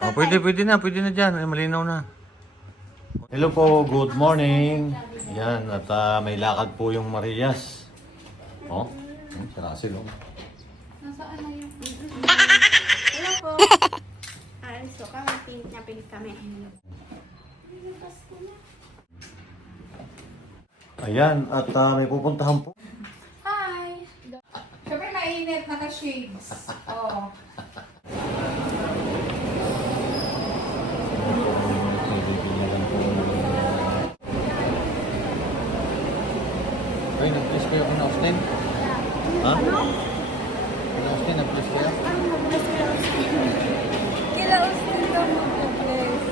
tatay. Pwede na dyan. Ay, malinaw na. Hello po, good morning. Yan, at may lakad po yung Marias. Oh, si Russell, oh. Nasaan na yung... Hello po. So kami, pinit kami. Ayan, at may pupuntahan po. Hi! Siyempre mainit, naka-shades. Oo. Ay, nag-bless kayo kung Austin? Ha? Kung Austin, nag-bless kayo? Kila Austin daw mag-bless.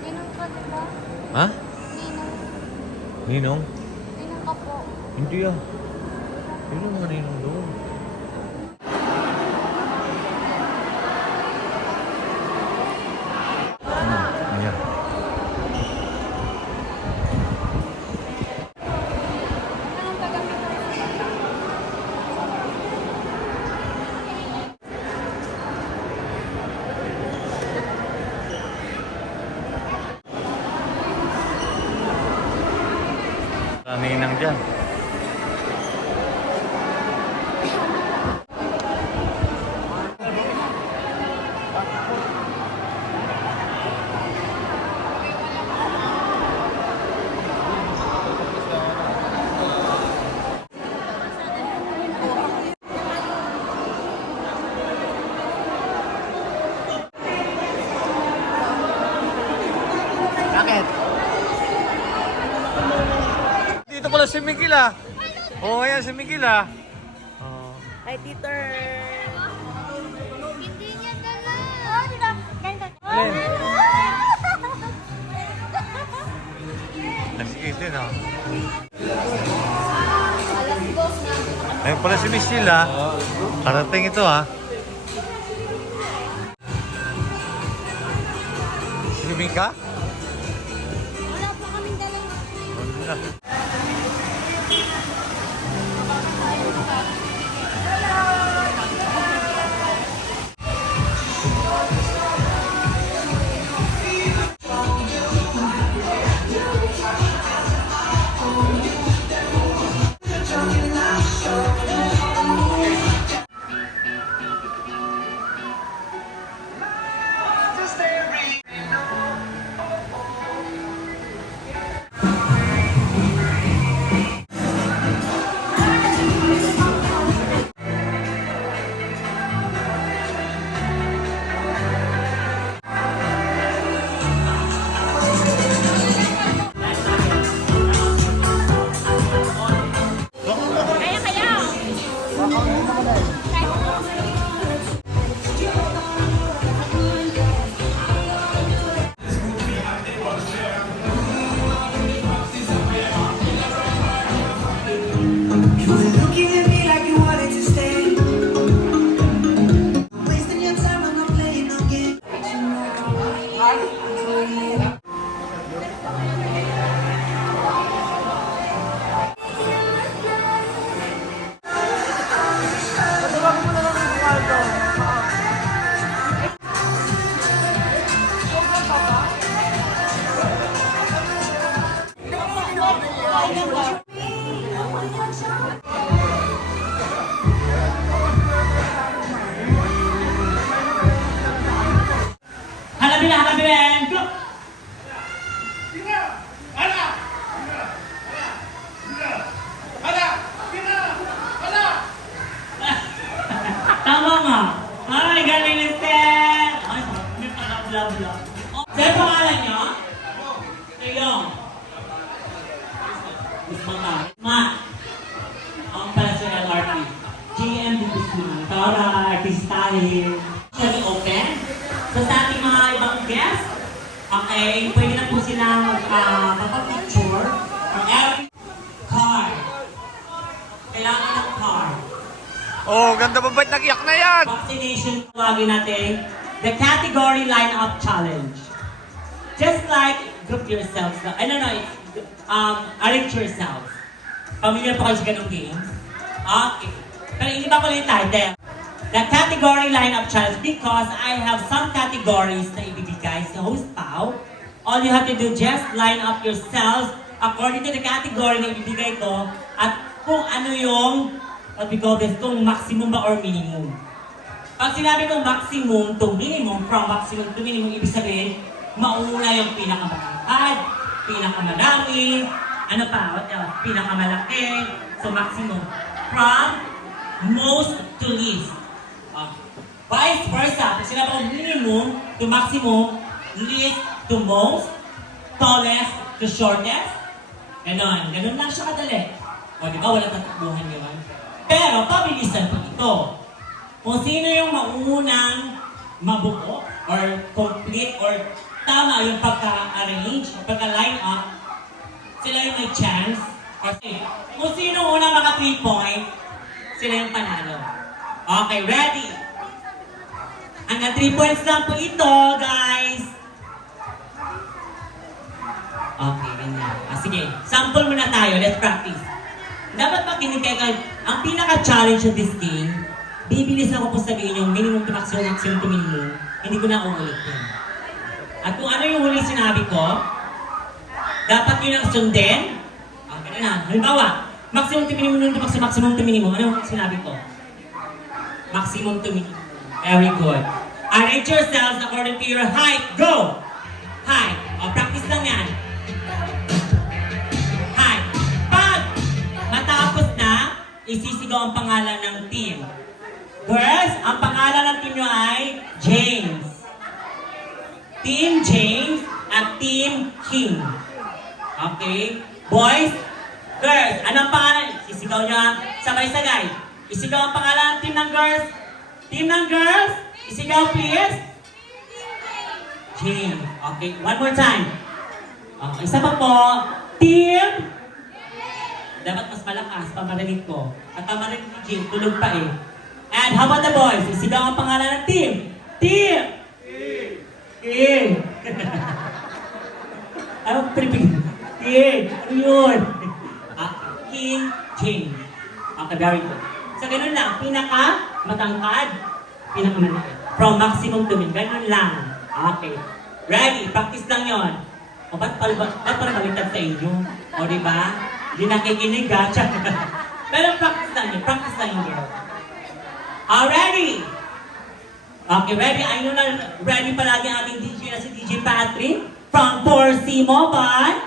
Ninong ka diba? Ha? Ninong. Ninong? Ninong ka po. Hindi ah. Yun ang mga ninong doon. Ayan. Anong taga-Mindanao? Ninang dyan. Bakit? Dito pala si Miguel ah. Oo, ayan si Miguel ah. Oh. Hi, Titer. Hindi niya dala. Oh, di ba? Ganito. Nasikit din ah. Alas 2 na. Ayun pala si Michelle ah. Karating ito ah. Swimming ka? Wala pa kaming dalang. Wala. Looking at me like you wanted to stay. Wasting your time, I'm not playing no game. Hanapin! Go! Tama nga! Ay, galing ni Sir! Ay, may pang-bla-bla. Sir, pangalan niyo? Tuyong. Gusto mo na. Ma! Ang pala sa LRT. GM Alright, kristahin. Actually open. So sa ating mga ibang guests, okay, pwede na po silang magpapapicture for every card. Kailangan ng card. Oh, ganda ba ba't nag-iyak na yan? Vaccination, tawagin natin the category lineup challenge. Just like group yourselves, arrange yourselves. Familiar po kayo sa ganong game? Okay. Pero hindi ba ko yung title? The category lineup challenge because I have some categories na ibibigay sa host Pao. All you have to do just line up yourselves according to the category na ibibigay ko at kung ano yung what we call this, kung maximum ba or minimum. Pag sinabi kong maximum to minimum, from maximum to minimum, ibig sabihin, mauna yung pinakamatangkad, pinakamarami, ano pa, what else? Pinakamalaki, so maximum. From most to least. Vice versa, pag sinabi kong minimum to maximum, least to most, tallest to shortest, ganun lang siya kadali. O di ba, walang tatakbuhan yun. Pero, pabilisan po ito. Kung sino yung maunang mabuo, or complete, or tama yung pagka-arrange, o pagka-line up, sila yung may chance. Or kung sino unang mga 3 point, sila yung panalo. Okay, ready? Hanggang 3 points lang po ito, guys. Okay, ganyan. Sige, sample muna tayo. Let's practice. Dapat makinig kayo. Ang pinaka-challenge of this game, bibilis ako po sabihin yung minimum to maximum, maximum to minimum. Hindi ko na uulitin. At kung ano yung huli sinabi ko, dapat yun ang sundin. Okay na. Halimbawa, maximum to minimum to maximum, maximum to minimum. Ano yung sinabi ko? Maximum to minimum. Very good. Arrange yourselves according to your height. Go! Height. O, practice lang yan. Height. Pag matapos na, isisigaw ang pangalan ng team. Girls, ang pangalan ng team nyo ay James. Team James at Team King. Okay? Boys, girls, anong pangalan? Isisigaw nyo sabay-sagay. Isigaw ang pangalan ng team ng girls. Team ng girls, isigaw please. James. Okay, one more time. Okay, isa pa po. Team. Dapat mas malakas, pamarinig ko. At pamarinig ni Jim, tulog pa eh. And how about the boys? Isigaw ang pangalan ng team. Team! Team! Ano tripig? Team! Ano yun? King James. Okay, very good. So, ganun lang. Pinaka-matangkad, pinaka-malaki. From maximum to min. Ganun lang. Okay. Ready? Practice lang yon. O, ba't parang baliktad sa inyo? O, diba? Hindi nakikinig, gacha. Pero practice lang yun. Practice lang yun, girl. Ready? Okay, ready? I know na ready palagi ang ating DJ na si DJ Patrick from 4C Mobile.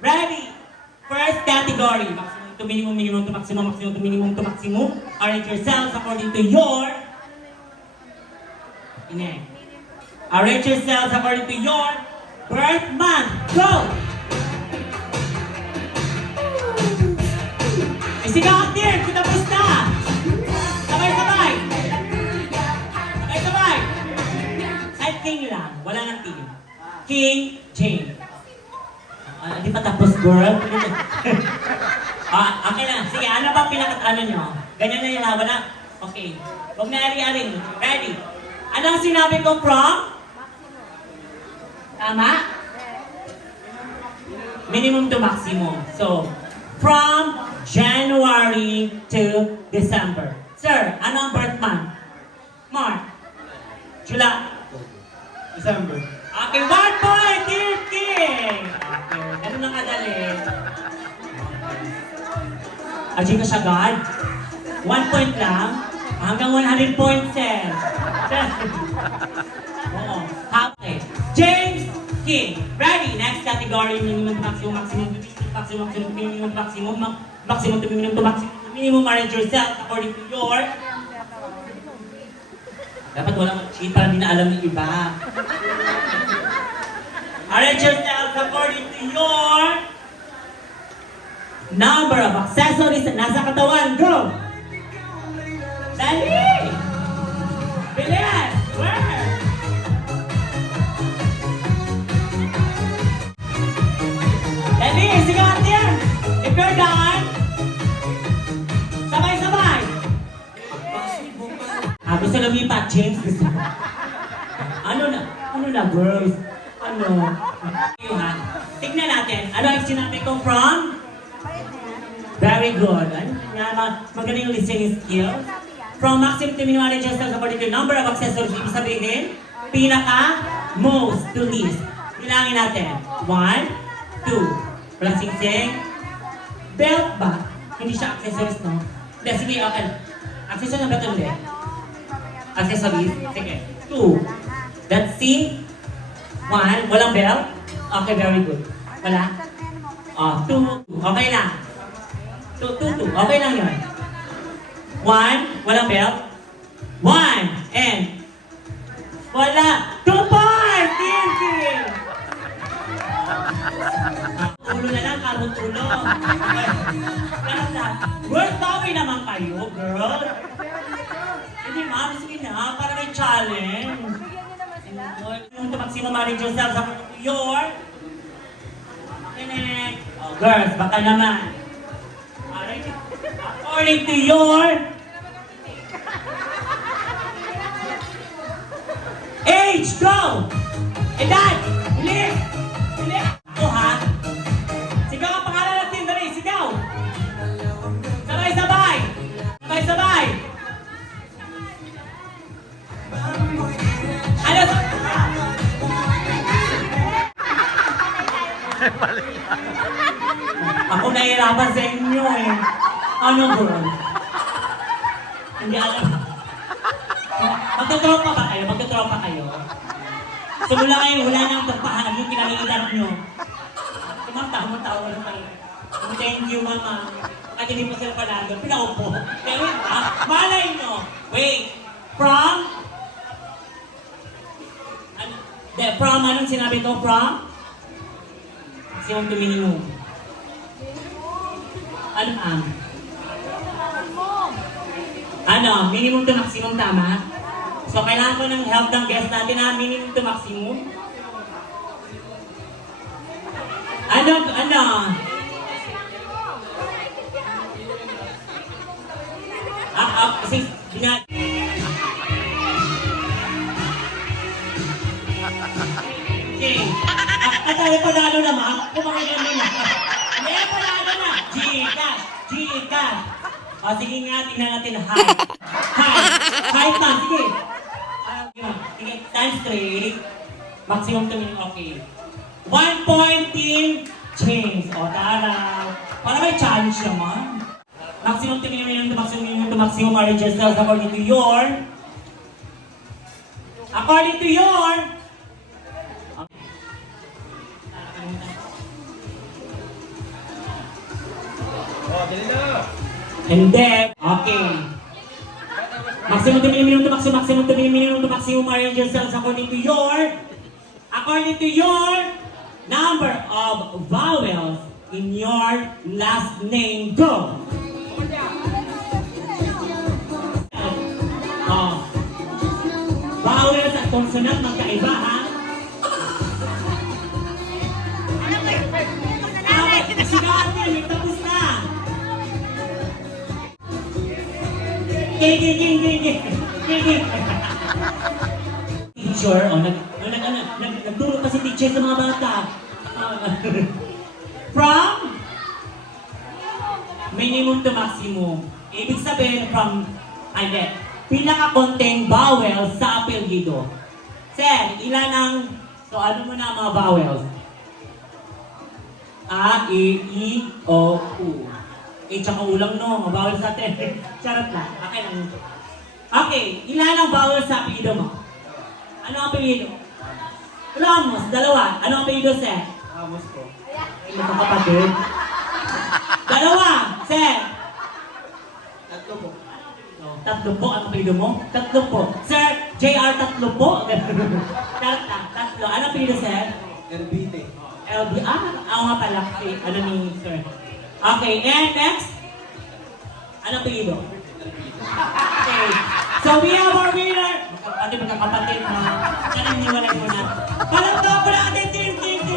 Ready? First category. Maximum to minimum, minimum to maximum, maximum to minimum to maximum. Arrange yourselves according to your... Arrange yourselves according to your birth month. Go! Isigaw ang team! Kitapos na! Sabay-sabay! Sabay-sabay! Side king lang. Wala nang team. King, Jane. Hindi pa tapos, girl. Okay lang. Sige, ano ba pinaka-ano nyo? Ganyan na yun, wala. Okay. Huwag na ari-aring. Ready? Anong sinabi ko from? Tama? Minimum to maximum. So, from January to December. Sir, ano ang birth month? March. July. December. Okay, 1 point! Dear King! Okay, ganun lang kadali. Achieve ka siya, God? 1 point lang. Hanggang 100 points, sir. Oo. Okay. James King. Ready? Next category. Minimum to maximum, maximum to maximum, maximum to minimum to maximum, maximum to minimum to maximum. Minimum arrange yourself according to your... Dapat walang cheat para hindi na alam ng iba. Arrange yourself according to your number of accessories na nasa katawan. Go! Dali! Bilis! Where? Dali! Sige natin! If you're done, sabay-sabay! Gusto lumipat, James? Gusto mo? Ano na, girls? Ano? Yung ha? Tignan natin. Ano ang sinabi ko from? Very good. Ano nga, magaling yung listening skills. From maximum to minimum adjustments according to number of accessories. Ibig sabihin, pinaka, most to least. Bilangin natin. 1, 2. Walang sing-sing. Belt ba? Hindi siya accessories, no? Hindi, sige, okay. Accessories na ba ito ulit? Accessories? Sige. 2. That's C. 1. Walang belt? Okay, very good. Wala? 2. Okay lang. 2. Okay lang yun. 1. Walang belt? 1. And wala. 2 points! Team! Ulo na lang, karot ulo. Worth topic naman kayo, girl. Hindi ma'am, sige na, para may challenge. Yung maximum marriage yourself sa your connect. Oh, girls, baka naman. Alright. According to your age, go! Edad! Bilis! Bilis! Ako ha? Sigaw ang pangalan natin, dali, sigaw! Sabay-sabay! Sabay-sabay! Ano? Ako nahihirapan sa inyo eh. Ano bro? Hindi alam. Magtatropa ba kayo? Magtatropa kayo? Simula kayo, wala nang pagpahanap yung kinaliitan nyo. Tumatawa lang tayo. Thank you, mama. At hindi pa sila panalo. Pinaupo. Pero malay nyo. Wait. From? From anong sinabi ko? From? Maximum to minimum. Ano ang? Ano? Minimum to maximum, tama? So, kailangan ko ng help ng guest natin na minimum to maximum. Ano? Kasi, okay. At tayo panalo naman, kumakailan mo na. Hindi, panalo na. Gcash. O, sige nga, tingnan natin. Height man, sige. Sige, times 3. Maximum to minimum, okay. 1 point team change. O, tara. Para may challenge naman. Maximum to minimum to maximum marriage yourself according to your and then, okay. Maximum to minimum to maximum marriage yourself according to your number of vowels in your last name. Go! Vowels at consonant magkaiba, ha? Sige, tapos na! Teacher, nagturo kasi teacher sa mga bata. From minimum to maximum. Ibig sabihin from, pinaka-contain vowels sa apelyido. Sir, ilan ang, so ano mo na mga vowels? A, E, I, O, U. Tsaka ulang no, mga vowels natin. Charot lang. Okay lang. Okay, ilan ang vowels sa apelyido mo? Ano ang apelyido? Ramos, dalawa. Ano ang apelyido, sir? Amos ko. Magkakapatid. Dalawa, sir. Tatlo po. Tatlo po, ang apelyido mo? Tatlo po. Sir, JR tatlo po. Tatlo. Ano ang apelyido, sir? LBT. LB. Ako nga pala. Ano ni sir? Okay, and next? Ano apelyido? Okay. Okay. So we have our winner. Magkakapatid na. Naniniwalay mo na. Palagpak po natin, Team Kika.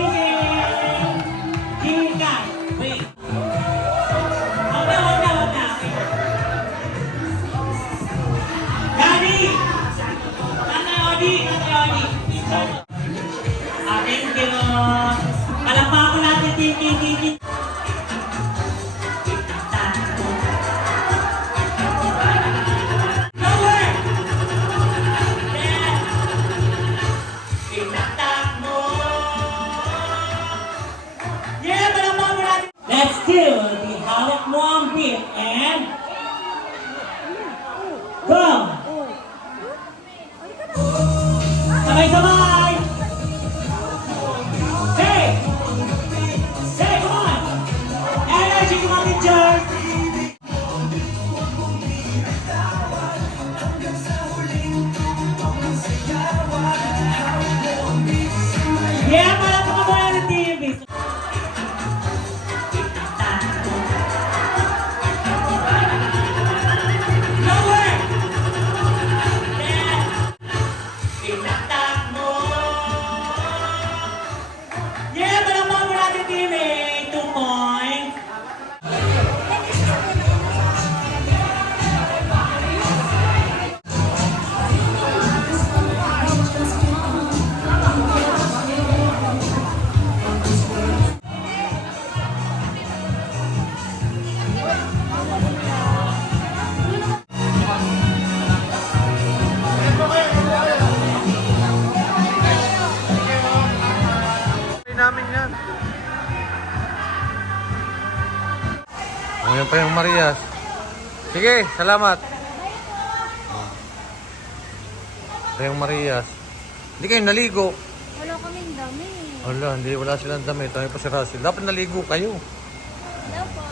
Wait. Wag na. Okay. Daddy! Tatay Odi. Thank you. Palagpak po natin, Team Kiki. Let's do the hawak mo ang beat and go! Sabay-sabay! Hey! Hey, come on! Energy, come on, teachers! Yeah, para pa mo ng TV! Namin yan. Yan pa yung Marias. Sige, salamat. Pa yung Marias. Hindi kayo naligo. Wala kaming dami. Wala silang damit. Tayo pa si Russell. Dapat naligo kayo. Wala po.